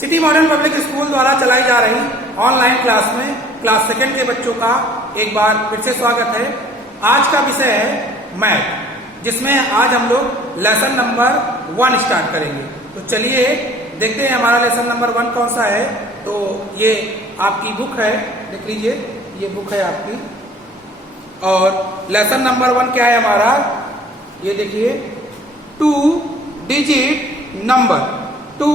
City modern public school द्वारा चलाई जा रही ऑनलाइन क्लास में क्लास सेकेंड के बच्चों का एक बार फिर से स्वागत है। आज का विषय है मैथ, जिसमें आज हम लोग लेसन नंबर 1 स्टार्ट करेंगे। तो चलिए देखते हैं हमारा लेसन नंबर 1 कौन सा है। तो ये आपकी बुक है, देख लीजिए, ये बुक है आपकी। और लेसन नंबर 1 क्या है हमारा, ये देखिए, 2 डिजिट नंबर। 2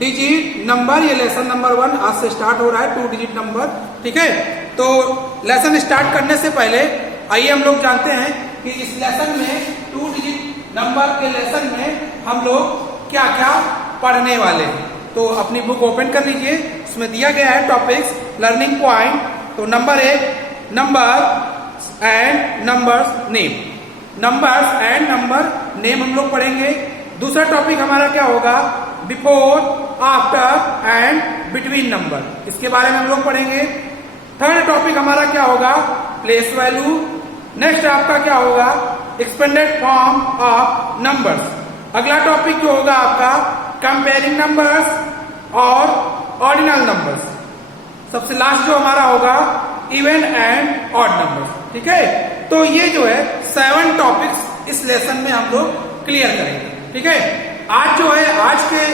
डिजिट नंबर, ये लेसन नंबर 1 आज से स्टार्ट हो रहा है, 2 डिजिट नंबर। ठीक है, तो लेसन स्टार्ट करने से पहले आइए हम लोग जानते हैं कि इस लेसन में 2 डिजिट नंबर के लेसन में हम लोग क्या क्या पढ़ने वाले हैं। तो अपनी बुक ओपन कर लीजिए, उसमें दिया गया है टॉपिक्स, लर्निंग पॉइंट। तो number 1, number and numbers name. Numbers and number name हम लोग पढ़ेंगे। दूसरा टॉपिक हमारा क्या होगा, before, after and between number, इसके बारे में हम लोग पढ़ेंगे। थर्ड टॉपिक हमारा क्या होगा, प्लेस वैल्यू। नेक्स्ट आपका क्या होगा, एक्सपेंडेड फॉर्म ऑफ नंबर्स। अगला टॉपिक जो होगा आपका कंपेयरिंग नंबर्स और ऑर्डिनल नंबर्स। सबसे लास्ट जो हमारा होगा इवन एंड ऑड नंबर्स। ठीक है, तो ये जो है 7 टॉपिक्स इस लेसन में हम लोग क्लियर करेंगे। ठीक है, आज जो है, आज के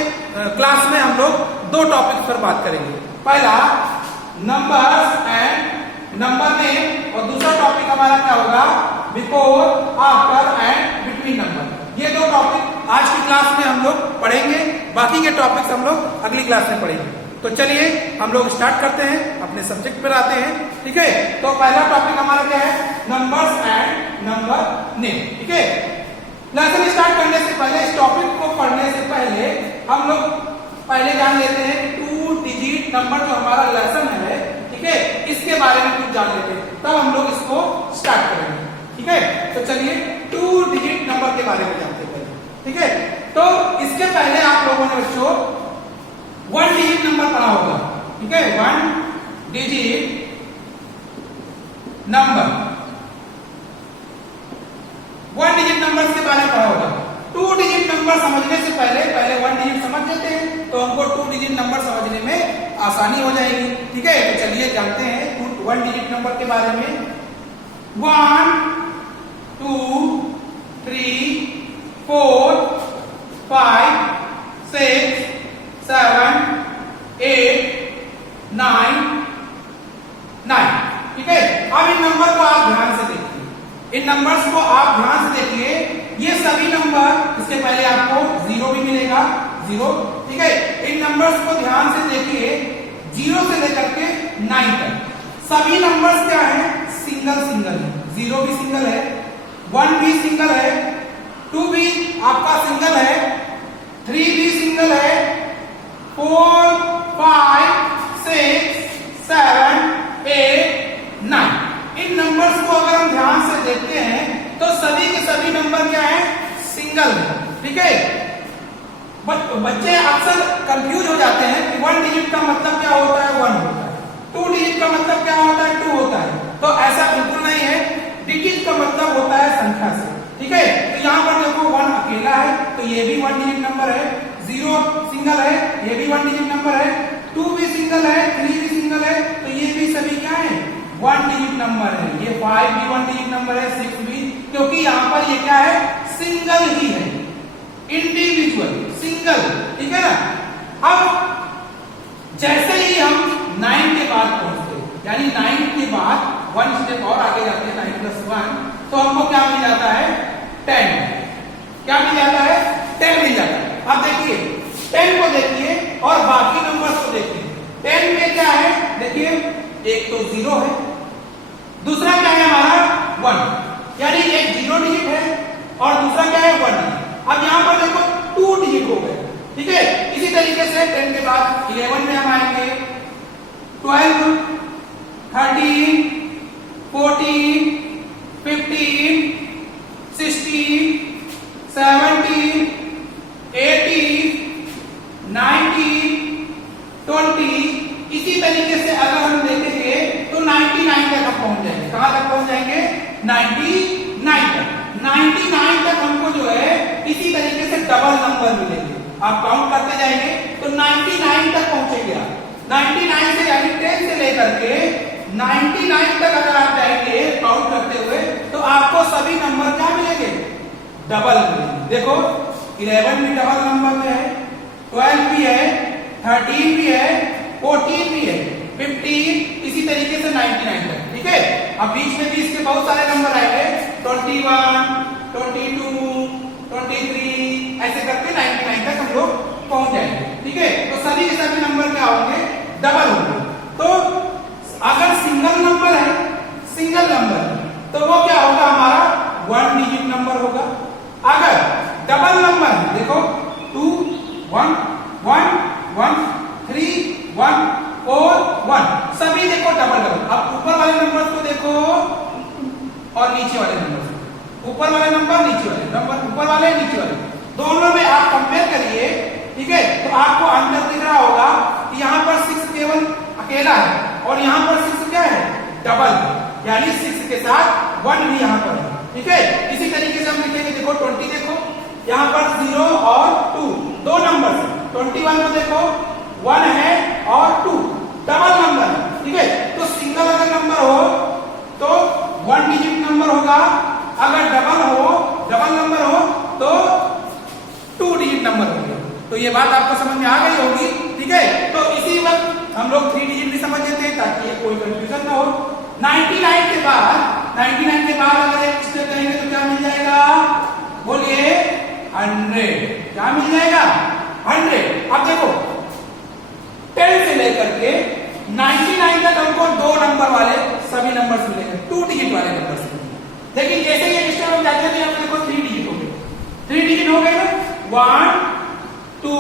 क्लास में हम लोग 2 टॉपिक्स पर बात करेंगे। पहला नंबर्स एंड नंबर नेम, और दूसरा टॉपिक हमारा क्या होगा, before, after and between number. ये 2 टॉपिक आज की क्लास में हम लोग पढ़ेंगे, बाकी के टॉपिक्स हम लोग अगली क्लास में पढ़ेंगे। तो चलिए हम लोग स्टार्ट करते हैं, अपने सब्जेक्ट पर आते हैं। ठीक है, तो पहला टॉपिक हमारा क्या है, नंबर्स एंड नंबर नेम। ठीक है, लेसन स्टार्ट करने से पहले, इस टॉपिक को पढ़ने से पहले हम लोग पहले जान लेते हैं 2 डिजिट नंबर जो हमारा लेसन है, ठीक है, इसके बारे में कुछ जान लेते हैं, तब हम लोग इसको स्टार्ट करेंगे। ठीक है, तो चलिए 2 डिजिट नंबर के बारे में जानते हैं। ठीक है, तो इसके पहले आप लोगों ने बच्चों 1 डिजिट नंबर पढ़ा होगा। ठीक है, 1 डिजिट नंबर, 1 डिजिट नंबर के बारे में पढ़ा होगा। 2 डिजिट नंबर समझने से पहले 1 डिजिट समझ लेते हैं, तो हमको 2 डिजिट नंबर समझने में आसानी हो जाएगी। ठीक है, तो चलिए जानते हैं 1 डिजिट नंबर के बारे में। 1 2 3 4 5 6 7 8 9 9। ठीक है, अब इन नंबर को आप ध्यान से देखिए, इन नंबर्स को आप ध्यान से देखिए। ये सभी नंबर, इसके पहले आपको 0 भी मिलेगा, 0। ठीक है, इन नंबर्स को ध्यान से देखिए, 0 से लेकर के 9 तक सभी नंबर्स क्या है, सिंगल सिंगल है। 0 भी सिंगल है, 1 भी सिंगल है, 2 भी आपका सिंगल है, 3 भी सिंगल है, 4 5 6 7 8 9। इन नंबर्स को अगर हम ध्यान से देखते हैं तो सभी के सभी नंबर क्या है, सिंगल है। ठीक है, बच्चे अक्सर कंफ्यूज हो जाते हैं कि 1 डिजिट का मतलब क्या होता है, 1 होता है, 2 डिजिट का मतलब क्या होता है, 2 होता है। तो ऐसा बिल्कुल नहीं है, डिजिट का मतलब होता है संख्या से। ठीक है, तो यहाँ पर देखो 1 अकेला है, तो ये भी 1 डिजिट नंबर है। 0 सिंगल है, ये भी 1 डिजिट नंबर है। 2 भी सिंगल है, 3 भी सिंगल है, तो ये भी सभी क्या है, 1 डिजिट नंबर है। ये 5 भी 1 डिजिट नंबर है, 6 भी, क्योंकि यहाँ पर ये क्या है, सिंगल ही है, इंडिविजुअल, सिंगल। ठीक है ना। अब जैसे ही हम 9 के बाद पहुंचते हैं, यानी 9 के बाद 1 स्टेप और आगे जाते हैं, 9 + 1, तो हमको क्या मिल जाता है, 10। क्या मिल जाता है, 10 मिल जाता है। अब देखिए 10 को देखिए और बाकी नंबर्स को देखिए। 10 में क्या है, देखिए, एक तो 0 है, दूसरा क्या है हमारा 1, यानी एक 0 डिजिट है और दूसरा क्या है 1 डिजिट। अब यहां पर देखो 2 डिजिट हो गए। ठीक है, इसी तरीके से 10 के बाद 11 में हम आएंगे, 12 13 14 15 16 17 18 19 20। इसी तरीके से अगर हम देखेंगे तो 99 तक हम पहुंच जाएंगे। कहां तक पहुंच जाएंगे, 99 तक। 99 तक हमको जो है इसी तरीके से डबल नंबर मिलेंगे। आप काउंट करते जाएंगे तो 99 तक 99 तक अगर आप जाएंगे काउंट करते हुए तो आपको सभी नंबर क्या मिलेंगे? डबल मिलेंगे। देखो 11 भी डबल नंबर में है, 12 भी है, 13 भी है, 14 भी है, 15, इसी तरीके से 99 तक। ठीक है, अब बीच में भी इसके बहुत सारे नंबर आएंगे, 21, 22, 23, ऐसे करके 99 तक हम लोग पहुंच जाएंगे। ठीक है, तो सभी के सभी नंबर क्या होंगे? डबल होंगे। तो अगर सिंगल नंबर है, सिंगल नंबर, तो वो क्या होगा? हमारा 1 डिजिट नंबर होगा। अगर डबल नंबर है, देखो 2, 1, 1, 1, 3, 1, 4, 1, सभी देखो डबल डबल। अब ऊपर वाले नंबर को देखो और नीचे वाले नंबर को, ऊपर वाले नंबर, नीचे वाले नंबर, ऊपर वाले, नीचे वाले, दोनों में आप कंपेयर करिए। ठीक है, तो आपको अंतर दिख रहा होगा कि यहाँ पर 6 केवल अकेला है और यहाँ पर 6 क्या है? डबल, यानी 6 के साथ 1 भी यहाँ पर है। ठीक है, इसी तरीके से हम लिखेंगे, देखो 20 देखो, यहाँ पर 0 और 2 दो नंबर है, 21 को देखो 1 है और 2 डबल नंबर है। ठीक है, तो सिंगल अगर नंबर हो तो 1 डिजिट नंबर होगा, अगर डबल नंबर हो तो 2 डिजिट नंबर होगा। तो ये बात आपको समझ में आ गई होगी। ठीक है, तो इसी वक्त हम लोग 3 डिजिट भी समझ लेते हैं ताकि कोई कंफ्यूजन ना हो। 99 के बाद अगर एक स्टेप करेंगे तो क्या मिल जाएगा? बोलिए 100। क्या मिल जाएगा? 100। अब देखो 10 से लेकर के 99 तक हमको 2 नंबर वाले सभी नंबर मिलेंगे, 2 डिजिट वाले नंबर मिलेंगे। लेकिन जैसे ये स्टेप हम जाते थे, यहाँ देखो 3 डिजिट हो गए, 3 डिजिट हो गए ना, 1, 2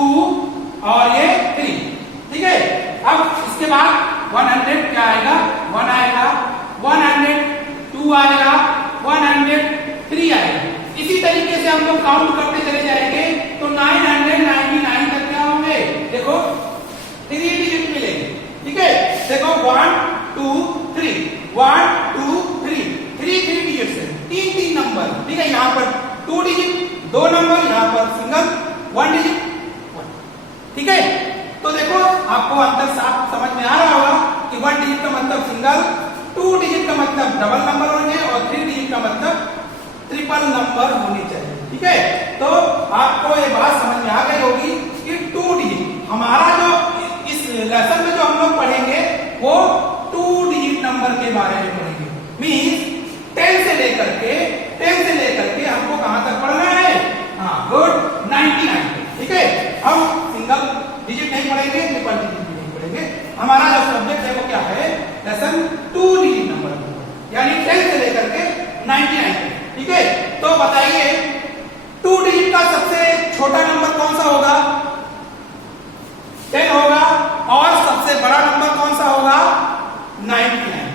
और ये 3। ठीक है, अब इसके बाद 100 क्या आएगा? 1 आएगा, 102 आएगा, 103 आएगा। इसी तरीके से हम लोग काउंट करते चले जाएंगे तो 999 तक क्या होंगे? देखो 3 डिजिट मिलेंगे। ठीक है, देखो 1, 2, 3, 1, 2, 3, 3 डिजिट से 3 नंबर। ठीक है, यहाँ पर 2 डिजिट 2 नंबर, यहाँ पर सिंगल 1 डिजिट 1। ठीक है, तो देखो आपको अंतर साफ समझ में आ रहा होगा कि 1 डिजिट का मतलब सिंगल, 2 डिजिट का मतलब डबल नंबर होंगे और 3 डिजिट का मतलब ट्रिपल नंबर होनी चाहिए। ठीक है, तो आपको ये बात समझ में आ गई होगी कि 2 डिजिट हमारा जो इस लेसन में जो हम लोग पढ़ेंगे वो 2 डिजिट नंबर के बारे में पढ़ेंगे। मींस 10 से लेकर के हमको कहां तक पढ़ना है? हाँ, गुड, 99। ठीक है, हम सिंगल डिजिट नहीं पढ़ेंगे, ट्रिपल डिजिट भी नहीं पढ़ेंगे। हमारा जो सब्जेक्ट है वो क्या है? लेसन 2 डिजिट नंबर, यानी 10 से लेकर के 99। ठीक है, तो बताइए 2 डिजिट का सबसे छोटा नंबर कौन सा होगा? 10 होगा, और सबसे बड़ा नंबर कौन सा होगा? 99।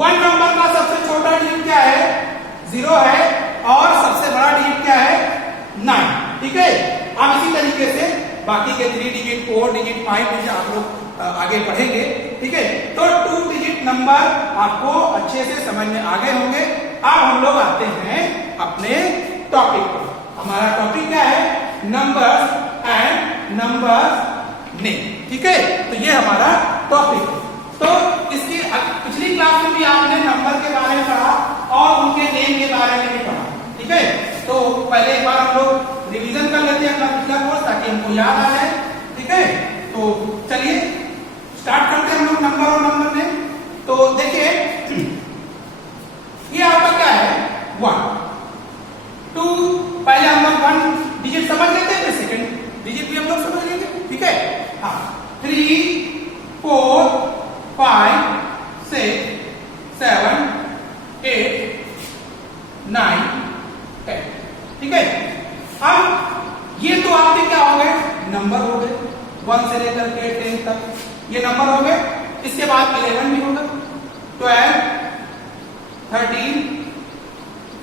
1 नंबर का सबसे छोटा डिजिट क्या है? 0 है, और सबसे बड़ा डिजिट क्या है? 9। ठीक है, अब इसी तरीके से बाकी के 3 डिजिट, 4 डिजिट, 5 डिजिट आप लोग आगे पढ़ेंगे। ठीक है, तो 2 डिजिट नंबर आपको अच्छे से समझ में आ गए होंगे। अब हम लोग आते हैं अपने टॉपिक पर। हमारा टॉपिक क्या है? Numbers and numbers name. ठीक है, तो ये हमारा टॉपिक है। तो इसकी पिछली क्लास में भी आपने नंबर के बारे में पढ़ा और उनके नेम के बारे में भी पढ़ा। ठीक है, तो पहले एक बार हम लोग रिवीजन कर लेते हैं अपना पिछला कोर्स ताकि हमको याद आ जाए। ठीक है, तो चलिए स्टार्ट करते हैं हम लोग नंबर और नंबर नेम। तो देखिए ये आपका क्या है? 1, 2, पहले हम लोग 1 डिजिट समझ लेते हैं, फिर सेकंड डिजिट भी हम लोग समझ लेंगे। ठीक है, हाँ, 3, 4, 5, 6, 7, 8, 9, 10। ठीक है, अब ये तो आपके क्या हो गए? नंबर हो गए, 1 से लेकर के 10 तक ये नंबर हो गए। इसके बाद 11 भी होगा, 12, 13,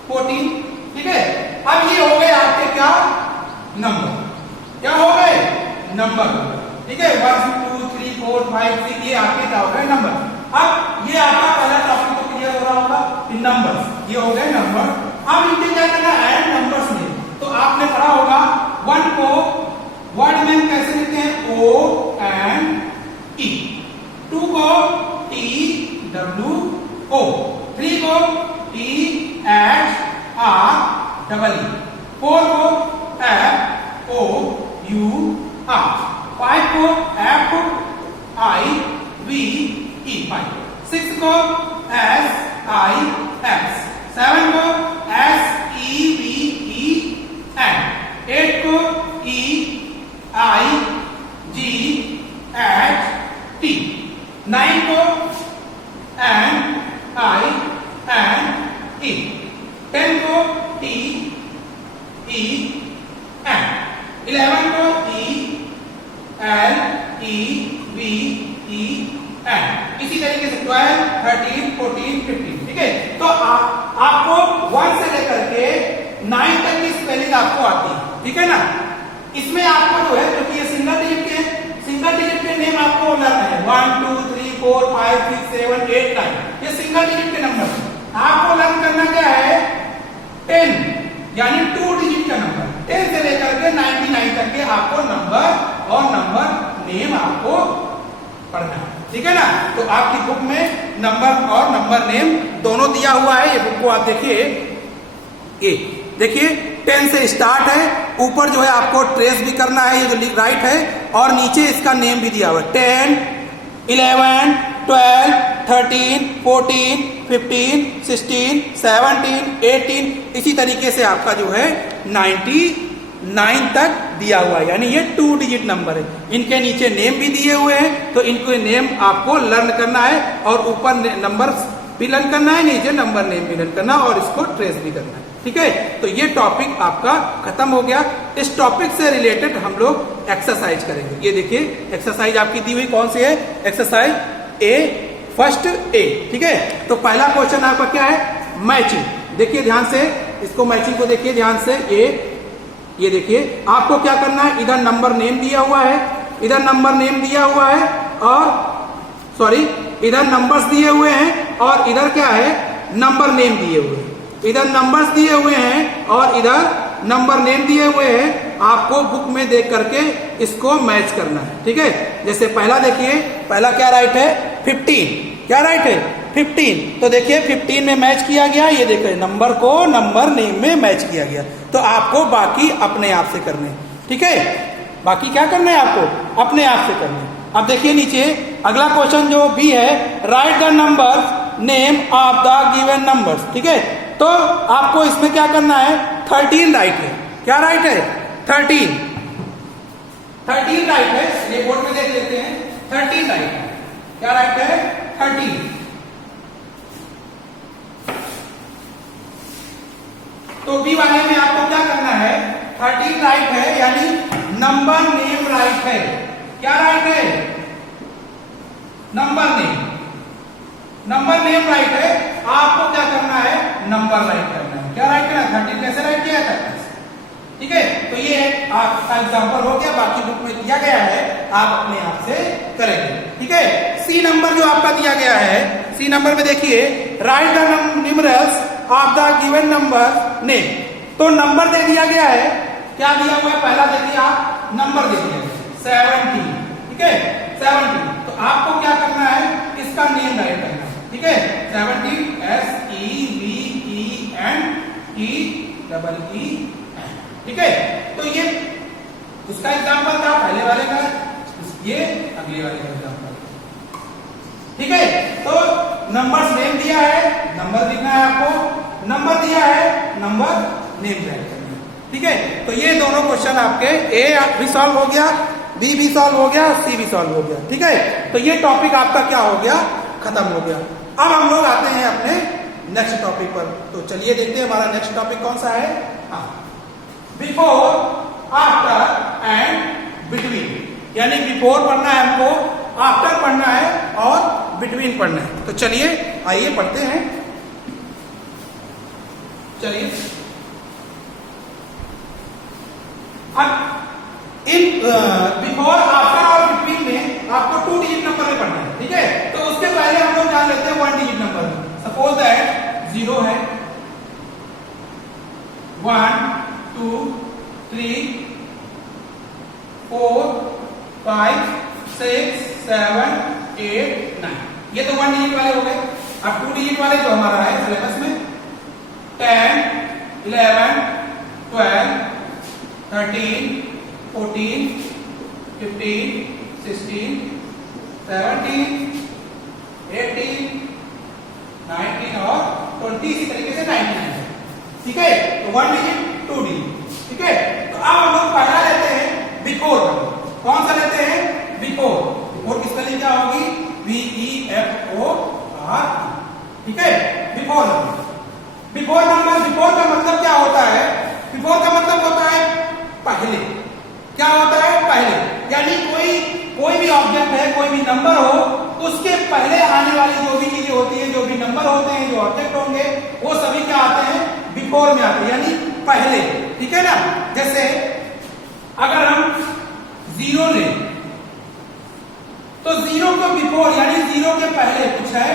14। ठीक है, अब ये हो गए आपके क्या? नंबर। क्या हो गए? नंबर। ठीक है, 1, 2, 3, 4, 5, 6 ये आपके क्या हो गए? नंबर। अब ये आपका पहला टॉपिक तो क्लियर हो रहा होगा, नंबर्स, ये हो गए नंबर। अब इनके क्या करना है? ऐड नंबर्स में। तो आपने पढ़ा होगा 1 को वर्ड में कैसे लिखते हैं? O and E, 2 को T W डबल ई, 4 को एफ ओ यू आर, 5 को एफ आई वी ई 5, 6 को एस आई एक्स, 7 को S E V E N, 8 को ई आई जी एच टी, 9 को एन आई एन ई, 10 को टी ई एन, 11 को E L E V E N, इसी तरीके से 12, 13, 14, 15। ठीक है, तो आपको 1 से लेकर के 9 तक की स्पेलिंग आपको आती है। ठीक है ना, इसमें आपको जो है, क्योंकि ये सिंगल डिजिट के नेम आपको लर्न है, 1 2 3 4 5 6 7 8 9, ये सिंगल डिजिट के नंबर आपको लर्न करना क्या है, 10 यानी 2 डिजिट का नंबर, 10 से लेकर के 99 तक के आपको नंबर और नंबर नेम आपको पढ़ना है। ठीक है ना, तो आपकी बुक में नंबर और नंबर नेम दोनों दिया हुआ है। ये बुक को आप देखिए, ये देखिए 10 से स्टार्ट है, ऊपर जो है आपको ट्रेस भी करना है, ये जो राइट है, और नीचे इसका नेम भी दिया हुआ है, 10, 11, 12, 13, 14, 15, 16, 17, 18, इसी तरीके से आपका जो है 99 तक दिया हुआ है, यानी ये 2 डिजिट नंबर है। इनके नीचे नेम भी दिए हुए हैं, तो इनको नेम आपको लर्न करना है, और ऊपर नंबर भी लर्न करना है, नीचे नंबर नेम भी लर्न करना है, और इसको ट्रेस भी करना है। ठीक है, तो ये टॉपिक आपका खत्म हो गया। इस टॉपिक से रिलेटेड हम लोग एक्सरसाइज करेंगे। ये देखिए एक्सरसाइज आपकी दी हुई कौन सी है, एक्सरसाइज ए, फर्स्ट ए। ठीक है, तो पहला क्वेश्चन आपका क्या है, मैचिंग। देखिए ध्यान से, इसको मैचिंग को देखिए ध्यान से। ये देखिए आपको क्या करना है, इधर नंबर नेम दिया हुआ है, इधर नंबर नेम दिया हुआ है, और सॉरी इधर नंबर्स दिए हुए हैं, और इधर क्या है, नंबर नेम दिए हुए हैं। इधर नंबर्स दिए हुए हैं और इधर नंबर नेम दिए हुए हैं। आपको बुक में देख करके इसको मैच करना है। ठीक है, जैसे पहला देखिए, पहला क्या राइट है, 15, क्या राइट है, 15। तो देखिए 15 में मैच किया गया, ये देखिए नंबर को नंबर नेम में मैच किया गया। तो आपको बाकी अपने आप से करने, ठीक है, बाकी क्या करना है आपको, अपने आप से करने। अब देखिए नीचे अगला क्वेश्चन जो बी है, right the number name of the given numbers. ठीक है, तो आपको इसमें क्या करना है, 13 राइट है, क्या राइट है, 13 राइट है। ये बोर्ड में देख लेते हैं, 13 राइट है, क्या राइट है, 13। तो बी वाले में आपको क्या करना है, 13 राइट है, यानी नंबर नेम राइट है, क्या राइट है, नंबर नेम राइट है। आपको क्या करना है, नंबर राइट करना है, क्या राइट करना है, 13 कैसे राइट किया था। ठीक है, तो ये आपका एग्जांपल हो गया, बाकी बुक में दिया गया है, आप अपने आप से करेंगे। ठीक है, सी नंबर जो आपका दिया गया है, सी नंबर में देखिए, right the numerals of the given number name. तो नंबर दे दिया गया है, क्या दिया हुआ है, पहला देखिए आप नंबर दे दिया है 70। ठीक है, 70। तो आपको क्या करना है, इसका नेम राइट करना है। ठीक है, 70 SEVEN ठीक है, तो ये उसका एग्जांपल था, पहले वाले का, ये अगले वाले का एग्जांपल। ठीक है, तो नंबर्स नेम दिया है, नंबर लिखना है आपको, नंबर दिया है, नंबर नेम राइट करना है। ठीक है, तो ये दोनों क्वेश्चन आपके ए भी सॉल्व हो गया, बी भी सॉल्व हो गया, सी भी सॉल्व हो गया। ठीक है, तो ये टॉपिक आपका क्या हो गया, खत्म हो गया। अब हम लोग आते हैं अपने नेक्स्ट टॉपिक पर। तो चलिए देखते हैं हमारा नेक्स्ट टॉपिक कौन सा है। हाँ, बिफोर, आफ्टर एंड बिटवीन, यानी बिफोर पढ़ना है हमको, आफ्टर पढ़ना है और बिटवीन पढ़ना है। तो चलिए आइए पढ़ते हैं। चलिए अब इन बिफोर, आफ्टर और बिटवीन में आपको 2 डिजिट नंबर में पढ़ना है। ठीक है, तो उसके पहले हम लोग जान लेते हैं 1 डिजिट नंबर में। सपोज दैट 0 है, 1 2 3 4 5 6 7 8 9, ये तो 1 डिजिट वाले हो गए। अब 2 डिजिट वाले जो हमारा है सिलेबस में 10 11 12, 13, 14, 15, 16, 17, 18, 19 और 20, इसी तरीके से 99। ठीक है, तो 1 डिजिट 2 डिजिट। ठीक है, तो अब हम लोग पहला लेते हैं बिफोर। कौन सा लेते हैं? बिफोर। बिफोर की स्पेलिंग क्या होगी? VEFOR। ठीक है, before number. Before number, before का मतलब क्या होता है? बिफोर का मतलब होता है पहले। क्या होता है? पहले। यानी कोई भी ऑब्जेक्ट है, कोई भी नंबर हो, उसके पहले आने वाली जो भी चीजें होती है, जो भी नंबर होते हैं, जो ऑब्जेक्ट होंगे, वो सभी क्या आते हैं? बिफोर में आते हैं, यानी पहले। ठीक है ना? जैसे अगर हम 0 लें तो 0 को बिफोर यानी 0 के पहले कुछ है?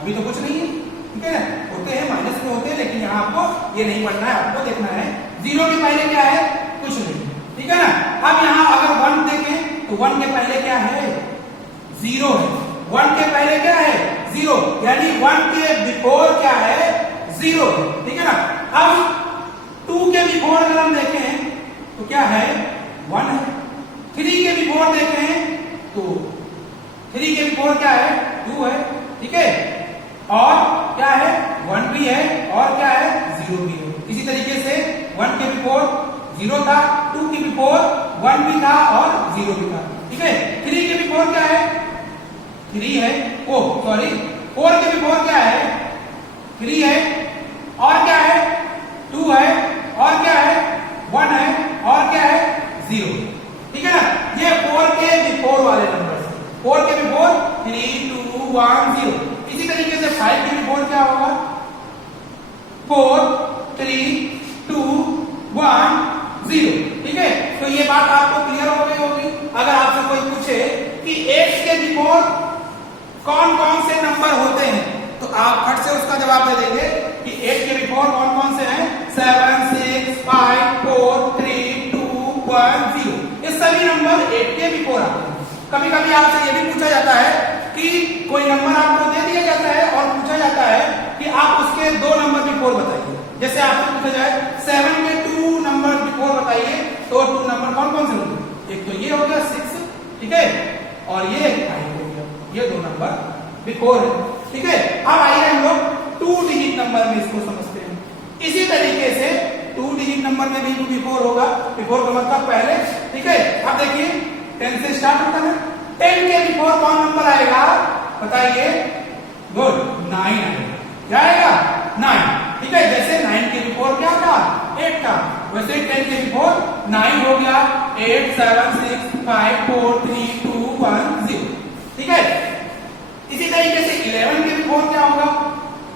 अभी तो कुछ नहीं है। ठीक है ना? होते हैं, माइनस में होते हैं, लेकिन यहाँ आपको ये नहीं पढ़ना है, आपको देखना है 0 के पहले क्या है? कुछ नहीं। ठीक है ना? अब यहाँ अगर 1 देखें तो 1 के पहले क्या है? 0 है। 1 के पहले क्या है? 0, यानी 1 के बिफोर क्या है? 0 है। ठीक है ना? अब 2 के बिफोर अगर हम देखें तो क्या है? 1 है। 3 के बिफोर देखें तो 3 के बिफोर क्या है? 2 है। ठीक है, और क्या है? 1 भी है, और क्या है? 0 भी है। इसी तरीके से 1 के बिफोर 0 था, 2 के बिफोर 1 भी था और 0 भी था। ठीक है, 3 के बिफोर क्या है? 3 है। ओ सॉरी, 4 के बिफोर क्या है? 3 है, और क्या है? 2 है, और क्या है? 1 है, और क्या है? 0। ठीक है ना? ये 4 के बिफोर वाले नंबर, 4 के बिफोर 3, 2, 1, 0। इसी तरीके से 5 के बिफोर क्या होगा? 4, 3, 2, 1, 0। ठीक है, तो ये बात आपको क्लियर हो गई होगी। अगर आपसे कोई पूछे कि 8 के बिफोर कौन कौन से नंबर होते हैं, तो आप फट से उसका जवाब दे देंगे कि 8 के बिफोर कौन कौन से हैं? 7, 6, 5, 4, 3, 2, 1, 0। ये सभी नंबर 8 के बिफोर आते हैं। कभी कभी आपसे ये भी पूछा जाता है कि कोई नंबर आपको दे दिया जाता है और पूछा जाता है कि आप उसके 2 नंबर बिफोर बताइए। जैसे आपसे पूछा जाए 7 के 2 नंबर बिफोर बताइए, तो 2 नंबर कौन कौन से होंगे? एक तो ये हो गया 6, ठीक है, और ये 5 हो गया। ये 2 नंबर बिफोर है। ठीक है, अब आइए हम लोग 2 डिजिट नंबर में इसको समझते हैं। इसी तरीके से 2 डिजिट नंबर में भी बिफोर होगा। बिफोर का मतलब पहले। ठीक है, अब देखिए 10 से स्टार्ट होता है। 10 के बिफोर कौन नंबर आएगा? बताइए। गुड, 9 आएगा। क्या आएगा? 9। ठीक है, जैसे 9 के बिफोर क्या था? 8 था, वैसे 10 के बिफोर 9 हो गया। 8, 7, 6, 5, 4, 3, 2, 1, 0। ठीक है, इसी तरीके से 11 के बिफोर क्या होगा?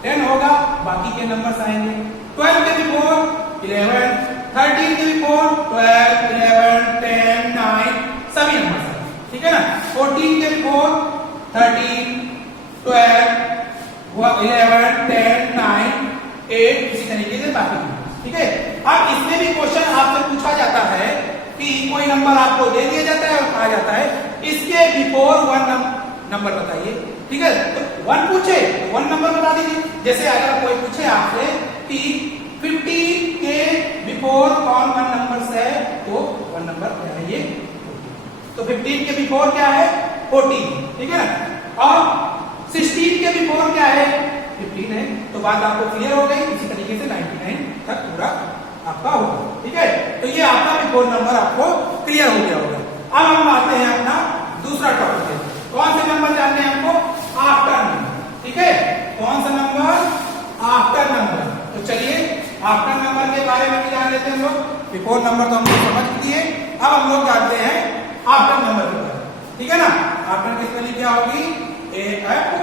10 होगा, बाकी के नंबर्स आएंगे। 12 के बिफोर 11, 13 के बिफोर 12, 11, 10, 9, सभी नंबर्स आएंगे। ठीक है ना? 14 के बिफोर 13, 12, 11, 10, 9, 8, इसी तरीके से बाकी नंबर्स। ठीक है, अब इसमें भी क्वेश्चन आपसे पूछा जाता है कि कोई नंबर आपको दे दिया जाता है और कहा जाता है इसके बिफोर 1 नंबर बताइए। ठीक है, तो 1 पूछे तो 1 नंबर बता दीजिए। जैसे अगर कोई पूछे आपसे कि 15 के बिफोर कौन 1 नंबर है, तो 1 नंबर क्या है? ये 14। तो 15 के बिफोर क्या है? 14। ठीक है ना? और 16 के बिफोर क्या है? 15 है। तो बात आपको क्लियर हो गई। इसी तरीके से 99 तक पूरा आपका होगा। ठीक है, तो ये आपका बिफोर नंबर आपको क्लियर हो गया होगा। अब हम आते हैं अपना दूसरा टॉपिक। कौन से नंबर जानते हैं हमको? After number. ठीक है, कौन सा नंबर? After number. तो चलिए आफ्टर नंबर के बारे में भी जान लेते हैं हम लोग। बिफोर नंबर तो हम लोग समझ लिए, अब हम लोग जानते हैं आफ्टर नंबर के बारे में। ठीक है ना? आफ्टर की स्पेलिंग क्या होगी? AFTER।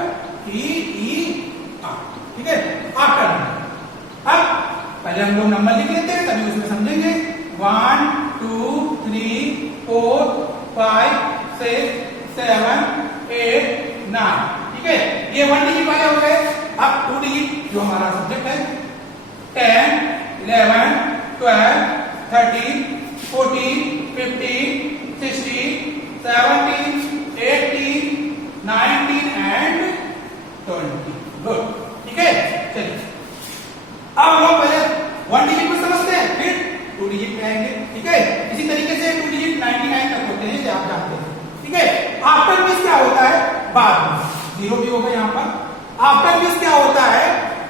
ठीक है, आफ्टर नंबर। अब पहले हम लोग नंबर लिख लेते हैं, तभी उसमें समझेंगे। 1, 2, 3, 4, 5, 6, 7, 8, 9। ठीक है, ये 1 डिजिट वाले हो गए। अब 2 डिजिट जो हमारा सब्जेक्ट है, 10, 11, 12, 13, 14, 15, 16, 17, 18, 19 and 20। गुड। ठीक है, चलिए अब हम लोग पहले 1 डिजिट में समझते हैं, फिर ठीक है। आफ्टर मीन्स क्या होता है, बाद में, जीरो भी होगा यहाँ पर। आफ्टर मीन्स क्या होता है,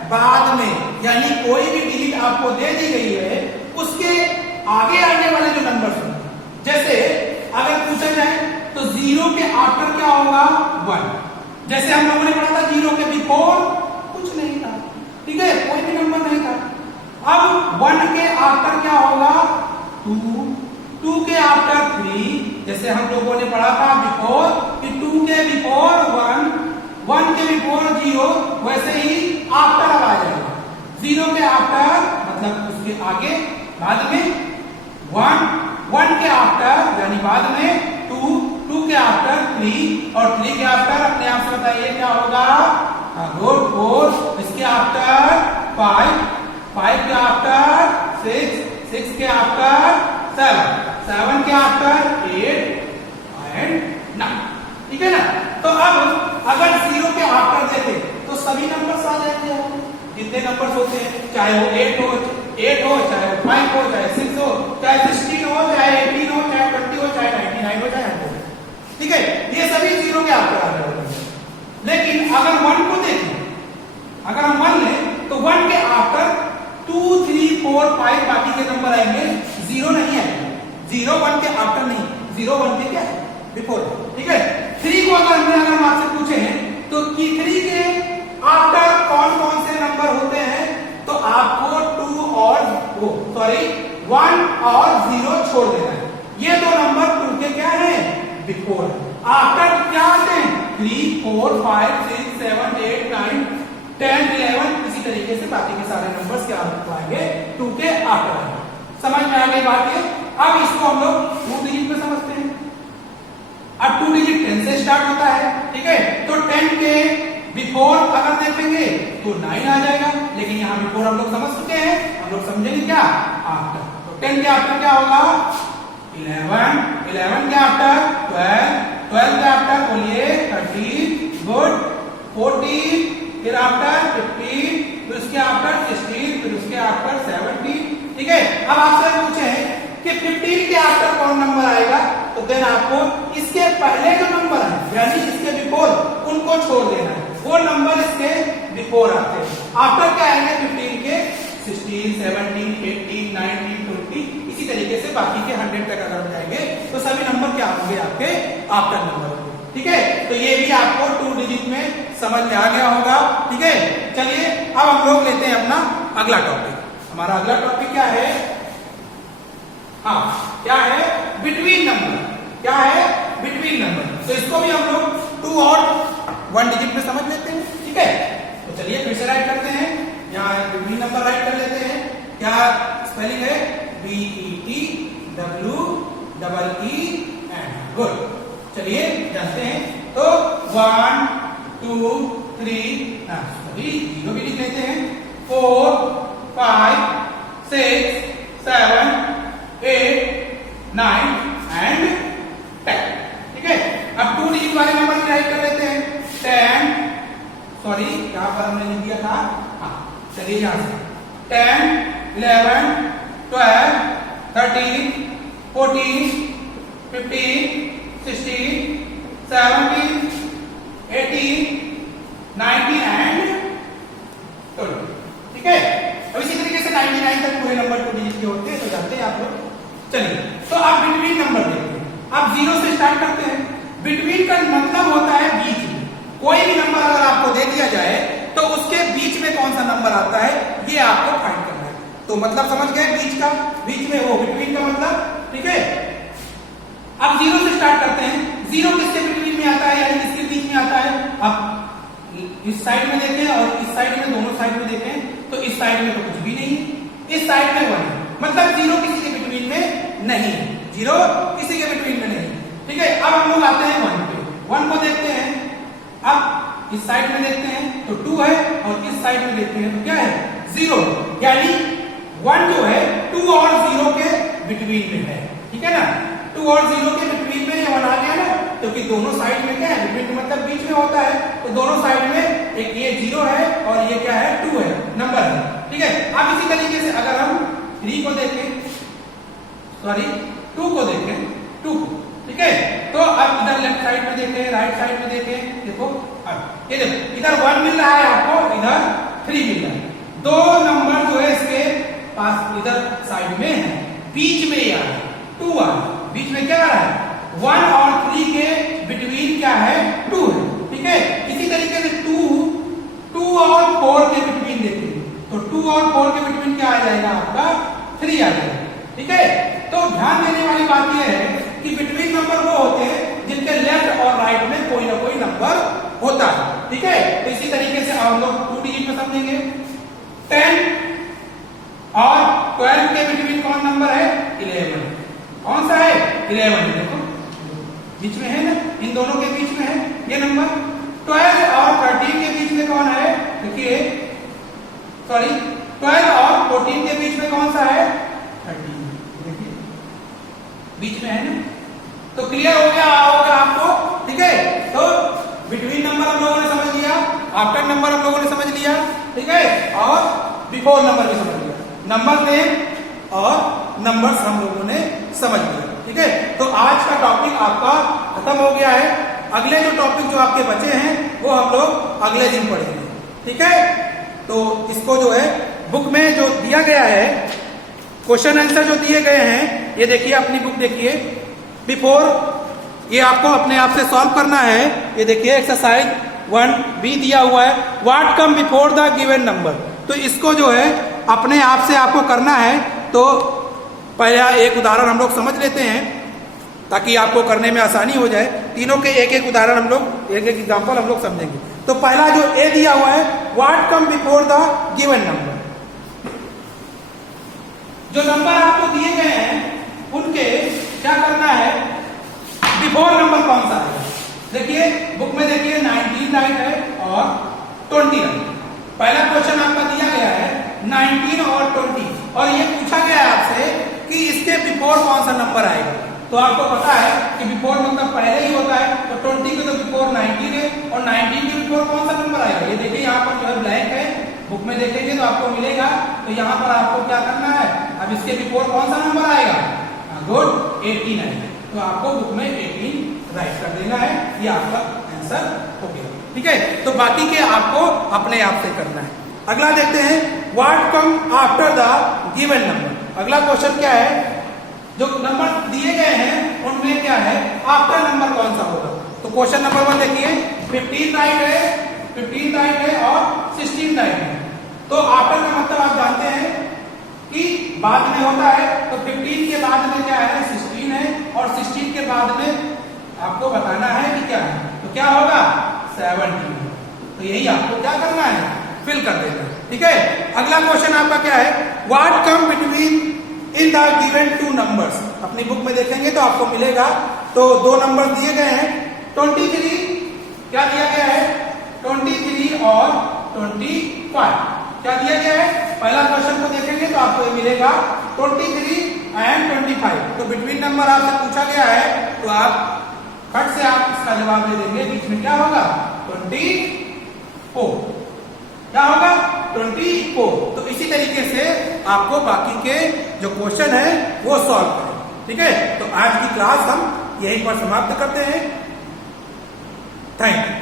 बाद में, यानी कोई भी डिजिट आपको दे दी गई है उसके आगे आने वाले जो नंबर होंगे, जैसे अगर पूछा जाए तो जीरो के आफ्टर क्या होगा, 1। जैसे हम लोगों ने पढ़ा था जीरो के बिफोर कुछ नहीं था, ठीक है, कोई भी नंबर नहीं था। अब 1 के आफ्टर क्या होगा, 2, 2 के आफ्टर 3, जैसे हम लोगों ने पढ़ा था बिफोर कि 2 के बिफोर 1, 1 के बिफोर 0, वैसे ही आफ्टर अब आ जाएगा। 0 के आफ्टर मतलब उसके आगे बाद में 1, 1 के आफ्टर यानी बाद में 2, 2 के आफ्टर 3 और 3 के आफ्टर अपने आप से बताइए क्या होगा, गुड 4, इसके आफ्टर 5, 5 के आफ्टर 6, 6 के आफ्टर 7, 7 के आफ्टर 8 एंड 9, ठीक है ना। तो अब अगर 0 के आफ्टर देखें तो सभी नंबर्स आ जाएंगे, जितने नंबर्स होते हैं, चाहे वो 8 हो, चाहे 5 हो, चाहे 6 हो, चाहे 16 हो, चाहे 18 हो, चाहे 20 हो, चाहे 99 हो, चाहे 100 हो, ठीक है, ये सभी 0 के आफ्टर आ जाएंगे। लेकिन अगर 1 को देखें, अगर हम 1 लें तो 1 के आफ्टर 2, 3, 4, 5 बाकी के नंबर आएंगे, 0 नहीं आएगा। 0 1 के आफ्टर नहीं, 0 1 के क्या है, बिफोर, ठीक है। 3 को अगर हम आपसे पूछे तो कि 3 के आफ्टर कौन कौन से नंबर होते हैं, तो आपको 2 और 1 और 0 छोड़ देना है। ये दो नंबर 2 के क्या है, बिफोर। आफ्टर क्या आते हैं, 3, 4, 5, 6, 7, 8, 9, 10, 11, इसी तरीके से बाकी के सारे नंबर्स क्या आएंगे, 2 के आफ्टर आएंगे। समझ में आ गई बात है। अब इसको हम लोग 2 डिजिट में समझते हैं। अब 2 डिजिट 10 से स्टार्ट होता है, ठीक है, तो 10 के बिफोर अगर देखेंगे तो 9 आ जाएगा, लेकिन यहाँ बिफोर हम लोग समझ चुके हैं, हम लोग समझेंगे क्या, आफ्टर। तो 10 के आफ्टर क्या होगा, 11, 11 के आफ्टर 12, 12 के आफ्टर बोलिए 13, गुड, 14, फिर आफ्टर 15, फिर उसके आफ्टर 16, फिर उसके आफ्टर 17, ठीक है। अब आपसे पूछे कि 15 के आफ्टर कौन नंबर आएगा, तो देन आपको इसके पहले जो नंबर है यानी इसके बिफोर उनको छोड़ देना है, वो नंबर इसके बिफोर आते हैं। आफ्टर क्या आएंगे 15 के 16, 17, 18, 19, 20, इसी तरीके से बाकी के 100 तक अगर जाएंगे तो सभी नंबर क्या होंगे, आपके आफ्टर नंबर होंगे, ठीक है। तो ये भी आपको 2 डिजिट में समझ में आ गया होगा, ठीक है। चलिए अब हम लोग लेते हैं अपना अगला टॉपिक। हमारा अगला टॉपिक क्या है, हाँ क्या है, बिटवीन नंबर। क्या है, बिटवीन नंबर। तो इसको भी हम लोग 2 और 1 डिजिट में समझ लेते हैं, ठीक है। तो चलिए फिर से राइट करते हैं, यहाँ बिटवीन नंबर राइट कर लेते हैं। क्या स्पेलिंग है, BETWEEN, गुड। चलिए जानते हैं, तो 1, 2, 3, सॉरी 0 भी लिख लेते हैं, 4, 5, 6, 7, 8, 9 एंड 10, ठीक है। अब 2 डिजिट वाले नंबर भी राइट कर लेते हैं, 10, सॉरी यहाँ पर हमने लिख दिया था, हाँ चलिए यहाँ से 10, 11, 12, 13, 14, 15, 16, 17, 18, 19 एंड 20, ठीक है। अब इसी तरीके से 99 तक पूरे नंबर 2 डिजिट के होते हैं, तो जानते हैं आप लोग। चलिए तो आप बिटवीन नंबर देखते हैं, आप 0 से स्टार्ट करते हैं। बिटवीन का मतलब होता है बीच में, कोई भी नंबर अगर आपको दे दिया जाए तो उसके बीच में कौन सा नंबर आता है ये आपको फाइंड करना है। तो मतलब समझ गए बीच का, बीच में वो बिटवीन का मतलब, ठीक है। अब 0 से स्टार्ट करते हैं, 0 किसके बिटवीन में आता है यानी किसके बीच में आता है। अब इस साइड में देखें और इस साइड में, दोनों साइड में देखें तो इस साइड में तो कुछ भी नहीं, इस साइड में 1 मतलब 0 किसी के बिटवीन में नहीं, 0 किसी के बिटवीन में नहीं, ठीक है। अब हम लोग आते हैं 1 पे, 1 को देखते हैं। अब इस साइड में देखते हैं तो 2 है और इस साइड में देखते हैं तो क्या है, 0, यानी 1 जो है 2 और 0 के बिटवीन में है, ठीक है ना। 2 और 0 के बिटवीन में ये 1 आ गया ना, क्योंकि दोनों साइड में क्या है, बिटवीन मतलब बीच में होता है, तो दोनों साइड में एक ये 0 है और ये क्या है, 2 है, नंबर है, ठीक है। अब इसी तरीके से अगर हम 3 को देखें, सॉरी 2 को देखें, 2 को, ठीक है। तो अब इधर लेफ्ट साइड में देखें, राइट साइड में देखें, देखो अब ये देखो इधर 1 मिल रहा है आपको, इधर 3 मिल रहा है। दो नंबर जो है इसके पास इधर साइड में है, बीच में ये आ रहा है 2 आ रहा है, बीच में क्या आ रहा है 1 और 3 के बिटवीन क्या है 2 है, ठीक है। इसी तरीके से 2 और 4 के बिटवीन देखिए, तो 2 और 4 के बिटवीन क्या आ जाएगा आपका 3 आ जाएगा, ठीक है। तो ध्यान देने वाली बात यह है कि बिटवीन नंबर वो होते हैं जिनके लेफ्ट और राइट में कोई ना कोई नंबर होता है, ठीक है। तो इसी तरीके से हम लोग 2 डिजिट में समझेंगे। 10 और 12 के बिटवीन कौन नंबर है 11, कौन सा है 11, देखो बीच में है ना, इन दोनों के बीच में है ये नंबर। 12 और 13 के बीच में कौन है, देखिए सॉरी 12 और 14 के बीच में कौन सा है 13, देखिए बीच में है ना। तो क्लियर हो गया होगा आपको, ठीक है। तो बिटवीन नंबर हम लोगों ने समझ लिया, आफ्टर नंबर हम लोगों ने समझ लिया, ठीक है, और बिफोर नंबर भी समझ लिया, नंबर नेम और नंबर्स हम लोगों ने समझ लिया, ठीक है। तो आज का टॉपिक आपका खत्म हो गया है। अगले जो टॉपिक जो आपके बचे हैं वो हम लोग अगले दिन पढ़ेंगे, ठीक है। तो इसको जो है बुक में जो दिया गया है क्वेश्चन आंसर जो दिए गए हैं, ये देखिए अपनी बुक देखिए, बिफोर ये आपको अपने आप से सॉल्व करना है। ये देखिए एक्सरसाइज 1B दिया हुआ है, what come before the given number. तो इसको जो है अपने आप से आपको करना है। तो पहला एक उदाहरण हम लोग समझ लेते हैं ताकि आपको करने में आसानी हो जाए। तीनों के एक एक उदाहरण हम लोग एक एक एग्जांपल हम लोग समझेंगे। तो पहला जो ए दिया हुआ है, what come before the given number. जो नंबर आपको दिए गए हैं उनके क्या करना है, बिफोर नंबर कौन सा है। देखिए बुक में देखिए 19 राइट है और 20 राइट। पहला क्वेश्चन आपका दिया गया है 19 और 20 और ये पूछा गया है आपसे कि इसके बिफोर कौन सा नंबर आएगा। तो आपको पता है कि बिफोर मतलब पहले ही होता है, तो 20 के तो बिफोर 19 है और 19 के बिफोर कौन सा नंबर आएगा। ये देखिए यहाँ पर जो है ब्लैंक है, बुक में देखेंगे तो आपको मिलेगा। तो यहाँ पर आपको क्या करना है, अब इसके बिफोर कौन सा नंबर आएगा, गुड 18 आएगा। तो आपको बुक में 18 राइट कर देना है, ये आपका आंसर हो गया, ठीक है। तो बाकी के आपको अपने आप से करना है। अगला देखते हैं, what come after the given number. अगला क्वेश्चन क्या है, जो नंबर दिए गए हैं उनमें क्या है आफ्टर नंबर कौन सा होगा। तो क्वेश्चन नंबर 1 देखिए 15 राइट है, 15 राइट है और 16 राइट है। तो आफ्टर का मतलब आप जानते हैं कि बाद में होता है, तो 15 के बाद में क्या है 16 है और 16 के बाद में आपको बताना है कि क्या है, तो क्या होगा 17। तो यही आपको क्या करना है, फिल कर देना है, ठीक है। अगला क्वेश्चन आपका क्या है, what come between in the given 2 numbers. अपनी बुक में देखेंगे तो आपको मिलेगा। तो 2 नंबर दिए गए हैं 23, क्या दिया गया है 23 और 25, क्या दिया गया है। पहला क्वेश्चन को देखेंगे तो आपको ये मिलेगा 23 एंड 25। तो बिटवीन नंबर आपसे पूछा गया है तो आप फट से आप इसका जवाब दे देंगे, बीच में क्या होगा 24, क्या होगा 24। तो इसी तरीके से आपको बाकी के जो क्वेश्चन है वो सॉल्व करें, ठीक है। तो आज की क्लास हम यहीं पर समाप्त करते हैं। Thank you.